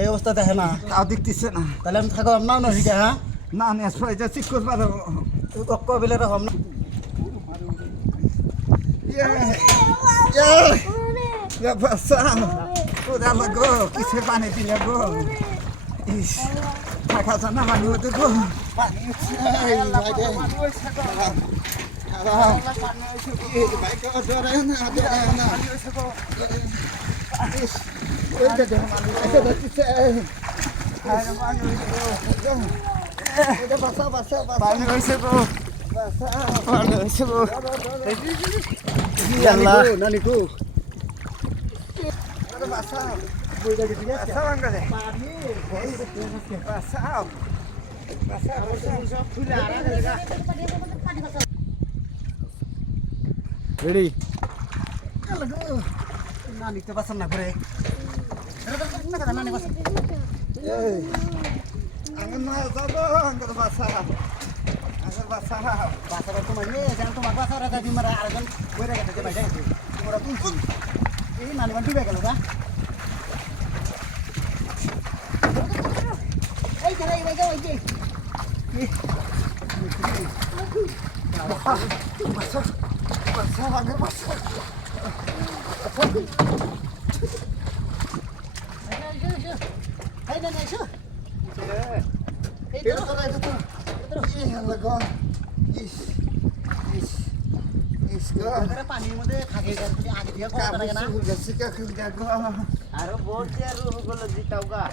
এই অবস্থা দেখে না, তাও দেখতেছে না। তাহলে আমি থাকো না না শিখে হ্যাঁ না নিয়ে সবাই যা চিক করতে পারো। তুই কক্ক বিলে রকম না গো কিসে পানি দিলে গো, ইস থাকা জানা পানি মধ্যে গো, পানি পানি হয়েছে গো, পানি হয়েছে গো। নানিকু রেডি নানিক তো বাসন না করে নানি বাসন আঙুন না যাবো আঙ্গুর বাসা, আঙ্গুর বাসা বাসাটা তোমার নিয়ে যেন তোমার বাসা রাখা দিমার আরেকজন বইরে গেছে যে বাইরে গেছে তোমরা তুলছি এই নানি বান ডুবে গেল না এই যে এই যে ওই যে বাসা বাসা আঙ্গুর বাসা। এই না এসো এই তো পানির মধ্যে থাকে আগে দিয়ে আরো বলছি আর রুহগুলো দিতাও গা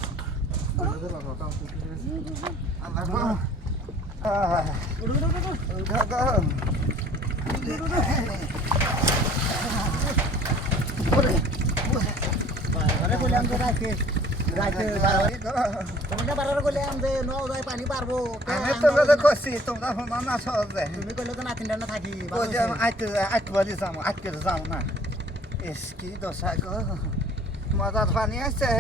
বললাম যে রাখে রাখে তোমাকে বারবার বললাম যে নও যায় পানি পারবো আমি তো কথা কইছি তোমরা হন না সহজে, তুমি কইলে তো নাতিনটা না থাকি ওই যে আটকে বাড়ি যাবো, আটকে যাও না। এস কি দশা গো, মজার পানি আছে,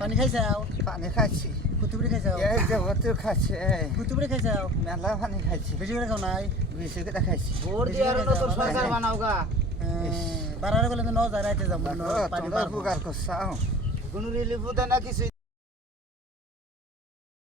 পানি খাইছাও পানি খাইছি, কুতুবরি খাইছাও এই যে ভর্তি খাইছি, কুতুবরি খাইছাও মেলা পানি খাইছি, বেশি করে খাও নাই বেশি করে খাইছি। ভোট দিয়ে আর নতুন সরকার বানাও গা বারবার বললাম যে নও যায় রাইতে যাবো পানি তোমরা পারবো উপকার করছাও। কোনো রিলিফ দেয় না কিছু